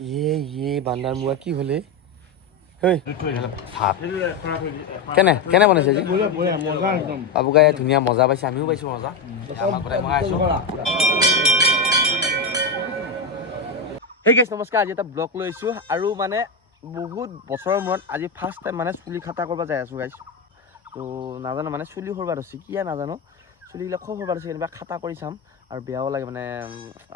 ইয়ে বান্দাৰ মুৱা কি হ'লে ভাত কেনে বনাইছে আজি বাবুকাই ধুনীয়া মজা পাইছে আমিও পাইছোঁ মজা আমাক গোটাই মই আছোঁ হেই গাইছ নমস্কাৰ আজি এটা ব্লগ লৈ আহিছোঁ আৰু মানে বহুত বছৰৰ মূৰত আজি ফাৰ্ষ্ট টাইম মানে চুলি খাটা কৰিব যাই আছোঁ গাইছ তো নাজানো মানে চুলি সৰবাৰ হৈছে কিয় নাজানো চুলিবিলাক খুব সৰবাৰ হৈছে কেনেবা খাটা কৰি চাম আৰু বেয়াও লাগে মানে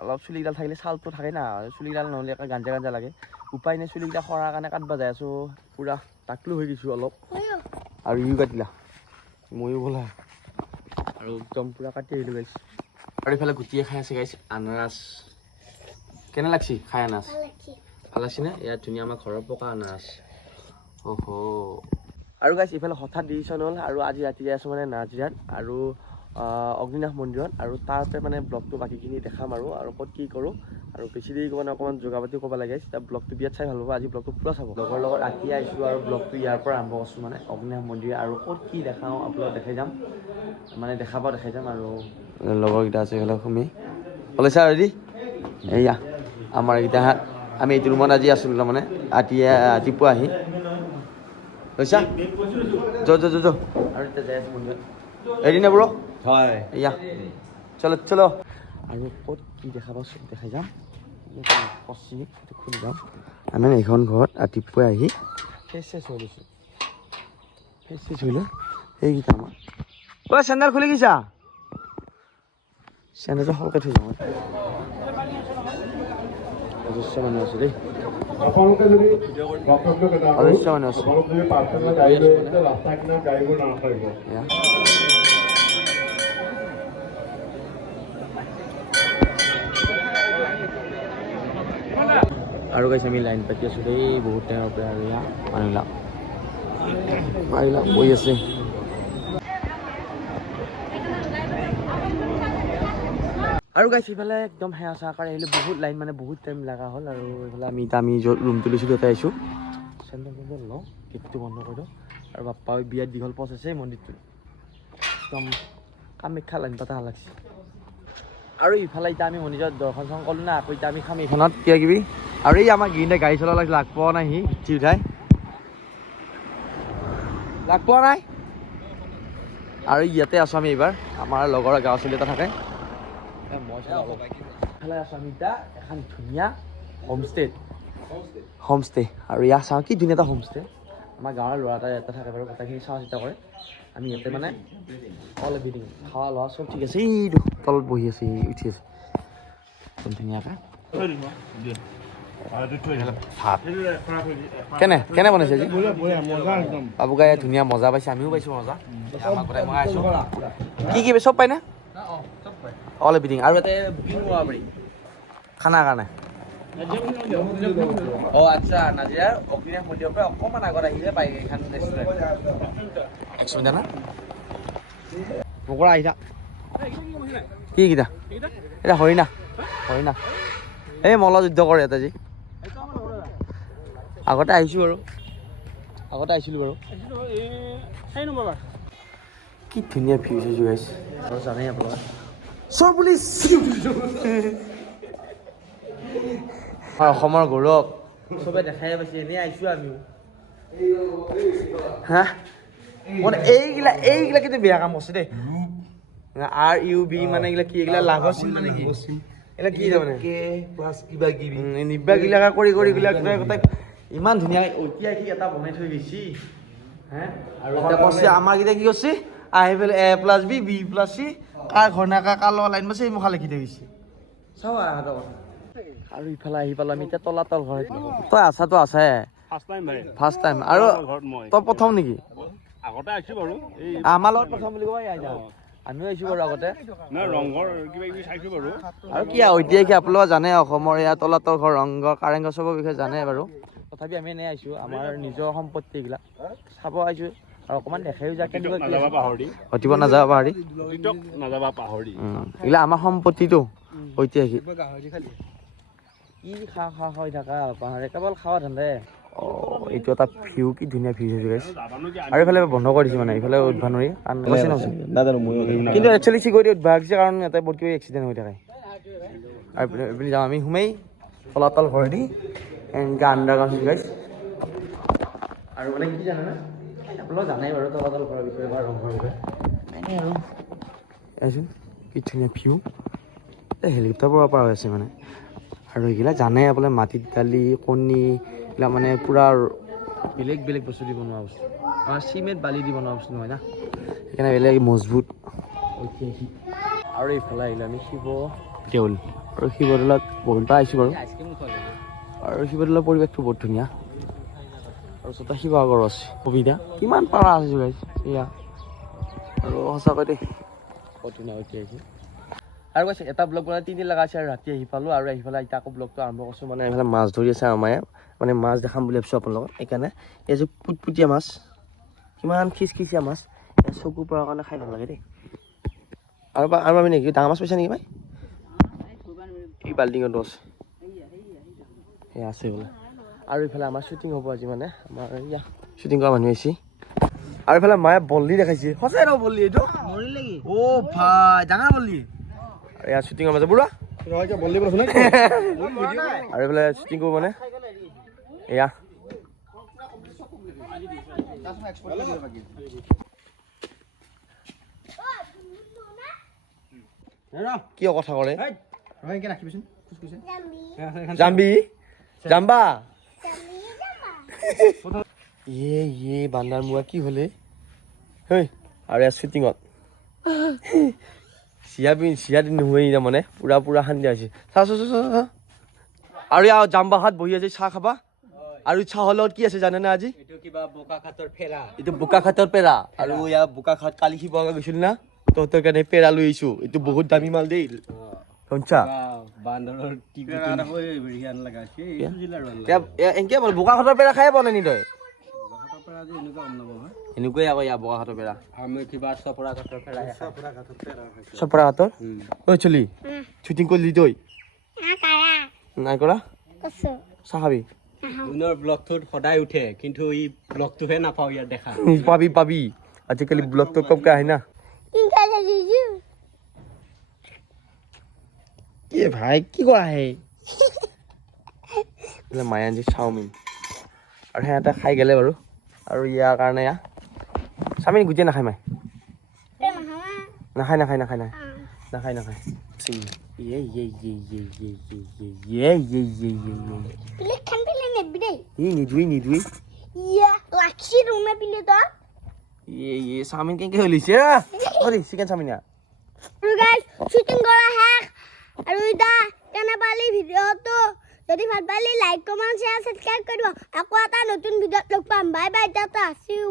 অলপ চুলিকেইডাল থাকিলে ছালটো থাকে না চুলিকেইডাল নহ'লে গাঞ্জা লাগে উপায় নাই চুলিকেইটা সৰাৰ কাৰণে কাটবা যাই আছোঁ পুৰা টাকলো হৈ গৈছোঁ অলপ আৰু ইও কাটিলা ময়ো ব'লা আৰু একদম পুৰা কাটি আহিলোঁ গাইছ আৰু এইফালে গুটিয়ে খাই আছে গাইছ আনাৰস কেনে লাগছি খাই আনাৰস ভাল লাগছি নে ইয়াত ধুনীয়া আমাৰ ঘৰৰ পকা আনাৰস অহ আৰু গাইছ এইফালে হঠাৎ ডিচিশ্যন হ'ল আৰু আজি ৰাতি যাই আছোঁ মানে নাজিৰাত আৰু অগ্নিনাশ মন্দিৰত আৰু তাৰপৰা মানে ব্লগটো বাকীখিনি দেখাম আৰু ক'ত কি কৰোঁ আৰু বেছি দেৰি মানে অকণমান যোগাপাতি ক'ব লাগে তেতিয়া ব্লগটো বিয়াত চাই ভাল পাব আজি ব্লগটো পুৰা চাব লগৰ লগত ৰাতি আহিছোঁ আৰু ব্লগটো ইয়াৰ পৰা আৰম্ভ কৰিছোঁ মানে অগ্নিনাশ মন্দিৰ আৰু ক'ত কি দেখাওঁ আপোনালোকক দেখাই যাম মানে দেখাই যাম আৰু লগৰকেইটা আছে এইফালে শুমি ওলাইছা ৰেডি এয়া আমাৰ এইকেইটা আমি এইটো ৰুমত আজি আছোঁ মানে ৰাতিপুৱা আহি লৈছা য আৰু এতিয়া যাই আছোঁ মন্দিৰত এদিন ব্ৰ হয় এয়া চলো আৰু ক'ত কি দেখা পাওঁ চব দেখাই যাম খুলি যাম আমি এইখন ঘৰত ৰাতিপুৱাই আহি ফেচ হৈ লৈছোঁ ফেচ হৈলোঁ সেইকেইটা আমাৰ অ' চেণ্ডেল খুলি গৈছা চেণ্ডেলটো সৰকৈ থৈ যাওঁ অজস্ৰ মানুহ আছোঁ দেই অজস্ৰ মানুহ আছোঁ আৰু গাইছে আমি লাইন পাতি আছোঁ দেই বহুত টাইমৰ পৰা আৰু ইয়াৰ মানুহবিলাক বহি আছে আৰু গাইছে ইফালে একদম সেৱা চাহকাৰে আহিলে বহুত লাইন মানে বহুত টাইম লগা হ'ল আৰু এইফালে আমি য'ত ৰুমটো লৈছিলোঁ তাতে আহিছোঁ চেণ্ডেল লওঁ গেটটো বন্ধ কৰি দিওঁ আৰু বাপ্পা বিয়াত দীঘল পথ আছে মন্দিৰটো একদম কামাখ্যা লাইন পাতা লাগছে আৰু ইফালে এতিয়া আমি মন্দিৰত দৰ্শন চৰ্শন কৰিলোঁ না আকৌ এতিয়া আমি খাম এইখনত কিবা কিবি আৰু এই আমাৰ গিৰিণে গাড়ী চলাব লাগিছিল লাগ পোৱা নাই সি উঠি উঠাই লাগ পোৱা নাই আৰু ইয়াতে আছোঁ আমি এইবাৰ আমাৰ লগৰ গাঁও চলি এটা থাকে মই ইফালে আছোঁ আমি এতিয়া এখন ধুনীয়া হোমষ্টে আৰু ইয়াত চাওঁ কি ধুনীয়া এটা হোমষ্টে আমাৰ গাঁৱৰ ল'ৰা এটা ইয়াতে থাকে বাৰু গোটেইখিনি চোৱা চিতা কৰে আমি ইয়াতে মানে অল এভৰিথিং খাৱা লোৱা চব ঠিক আছে এইটো তলত বহি আছে উঠি আছে একদম ধুনীয়াকৈ ভাত কেনে বনাইছে আজি বাবুকাই ধুনীয়া মজা পাইছে আমিও পাইছোঁ মজা আমাক গোটাই মই আছোঁ কি চব পাই না অল এভৰিথিং আৰু ইয়াতে বুকিং কৰিব পাৰি খানাৰ কাৰণে অঁ আচ্ছা নাজিৰাৰ অগ্নিনাশ মন্দিৰৰ পৰা অকণমান আগত আহিলে পাই এইখন ৰেষ্টুৰেণ্ট 100 মিটাৰ না পকৰা আহিছা কি কেইটা এতিয়া হৰিণা এই মল্ল যুদ্ধ কৰে ইয়াতে আজি আগতে আহিছিলোঁ বাৰু কি ধুনীয়া ভিউ চাইছোঁ গাইছ আৰু জানেই আপোনালোকে চোৰ পুলিচ অসমৰ গৌৰৱ চবে দেখাই পাইছে এনেই আহিছোঁ আমিও হা মানে এইগিলা কিন্তু বেয়া কাম কৰিছে দেই RUB মানে এইগিলা কি এইগিলা লাভৰ চিন মানে কি এইগিলা কি তাৰমানে নিব্বাগিলাকা কৰি গোটাই ইমান ধুনীয়া ঐতিহাসিক এটা বনাই থৈ গৈছি হে আৰু এতিয়া কৈছে আমাৰকেইটা কি কৰিছে আহি পেলাই A+B B+C কাৰ ঘৰ না কাৰ লগত লাইন মাছে এই মুখা লিখি থৈ গৈছে চাব কথা আৰু ইফালে আহি পালোঁ আমি এতিয়া তলাতল ঘৰ তই আছাতো আছে ফাৰ্ষ্ট টাইম আৰু তই প্ৰথম নেকি আগতে আহিছোঁ বাৰু আমাৰ লগত প্ৰথম বুলি ক'ব আমিও আহিছোঁ বাৰু আগতে ৰংঘৰ কিবা কিবি চাইছোঁ বাৰু আৰু কি ঐতিহাসিক আপোনালোকে জানে অসমৰ এয়া তলাতল ঘৰ ৰংঘৰ কাৰেংঘৰ চবৰ বিষয়ে জানে বাৰু তথাপি আমি এনেই আহিছোঁ আমাৰ নিজৰ সম্পত্তি এইবিলাক চাব আহিছোঁ আৰু অকণমান দেখাইও যায় কেনেকুৱা হতিব নাযাব পাহৰি এইগিলা আমাৰ সম্পত্তিটো ঐতিহাসিক কি খা হৈ থাকা পাহাৰে কেৱল খাৱা ধান্দে এইটো এটা ভিউ কি ধুনীয়া ভিউ হৈছে গাইছ আৰু এইফালে বন্ধ কৰি দিছে মানে এইফালে উদ্ভানৰি কিন্তু একচুৱেলি চিকিউৰিটি উদ্ভাগ দিছে কাৰণ ইয়াতে বহুত কিবা এক্সিডেণ্ট হৈ থাকে আৰু এইপিনে যাওঁ আমি সোমাই তলাতল ঘৰেদি এনেকৈ আণ্ডাৰগ্ৰাউণ্ড গাইছ আৰু মানে কি জানানে আপোনালোক জানাই বাৰু তলাতল ঘৰৰ বিষয়ে বা ৰংঘৰৰ বিষয়ে এনেই আৰু এচোন কি ধুনীয়া ভিউ এই হেলিকপ্টাৰ পৰা হৈ আছে মানে আৰু এইগিলা জানে আপোনাৰ মাটিত দালি কণী এইবিলাক মানে পূৰা বেলেগ বেলেগ বস্তু দি বনোৱা বস্তু আমাৰ চিমেণ্ট বালি দি বনোৱা বস্তু নহয় না সেইকাৰণে বেলেগ মজবুত আৰু এইফালে আহিলে আমি শিৱ দেউল আৰু শিৱদৌলত বহুতবাৰ আহিছোঁ বাৰু আৰু শিৱদৌলৰ পৰিৱেশটো বহুত ধুনীয়া আৰু ওচৰতে শিৱসাগৰ আছে সুবিধা কিমান পাৰা আছে গাইছ এয়া আৰু সঁচাকৈ দেই বহুত ধুনীয়া উঠি আহিছে আৰু কৈছে এটা ব্লগ বনাই 3 দিন লগা আছে আৰু ৰাতি আহি পালোঁ আৰু আহি পেলাই এতিয়া আকৌ ব্লগটো আৰম্ভ কৰিছোঁ মানে এইফালে মাছ ধৰি আছে আমায়ে মানে মাছ দেখাম বুলি ভাবিছোঁ আপোনালোকক সেইকাৰণে এই যে পুটপুটীয়া মাছ কিমান খিচখিচীয়া মাছ চকুৰ পৰা কাৰণে খাই ভাল লাগে দেই আৰু আমি নেকি ডাঙৰ মাছ পাইছা নেকি ভাই এই বাল্টিঙত আছে সেয়া আছে বোলে আৰু এইফালে আমাৰ শ্বুটিং হ'ব আজি মানে আমাৰ ইয়া শ্বুটিং কৰা মানুহ আহিছে আৰু এইফালে মায়ে বল্লি দেখাইছে সঁচাই ন বল্লি এইটো অ' ভাই ডাঙৰ বল্লি আৰু ইয়াত শ্বুটিঙৰ মাজত বুঢ়া আৰু এইফালে শ্বুটিং কৰোঁ মানে এয়া কি কথা কৰে জাম্বি জাম্বা ইয়ে বান্দাৰ মুৱা কি হ'লে হেই আৰু ইয়াত শ্বুটিঙত চিয়া দিন নোহোৱাই তাৰমানে পুৰা শান্তি হৈছে চা আৰু ইয়াৰ জাম্বাহাত বহি আছে চাহ খাবা আৰু চাহৰ লগত কি আছে জানেনে আজি এইটো বোকাখাতৰ পেৰা আৰু ইয়াৰ বোকাখাত কালি শিৱসাগৰ গৈছিল না তহঁতৰ কাৰণে পেৰা লৈ আহিছোঁ এইটো বহুত দামী মাল দেই শুনছা এনেকে বল বোকাখাতৰ পেৰা খাই পোৱা নাই নি তই এনেকুৱাই আকৌ ইয়াৰ বোকাখাতৰ পেৰা চপৰাঘাটৰ ঐ চলি শ্বুটিং কৰিলি তই নাই কৰা চাহ খাবি ব্লগটোত সদায় উঠে কিন্তু ই ব্লগটোহে নাপাওঁ ইয়াত দেখা পাবি আজিকালি ব্লগটো কমকৈ আহে না কি ভাই কি কৰা হে মায়ে আনছি চাওমিন আৰু সিহঁতে খাই গ'লে বাৰু আৰু ইয়াৰ কাৰণে চাওমিন গোটেই নাখায় মায়ে নাখায় চাওমিন কেনেকৈ হলিছে চিকেন চাওমিন আৰু এটা কেনে পালি ভিডিঅ'টো যদি ভাল পালি লাইক কমেণ্ট শ্বেয়াৰ ছাবস্ক্ৰাইব কৰিব আকৌ এটা নতুন ভিডিঅ'ত লগ পাম বাই বাই টাটা সি ইউ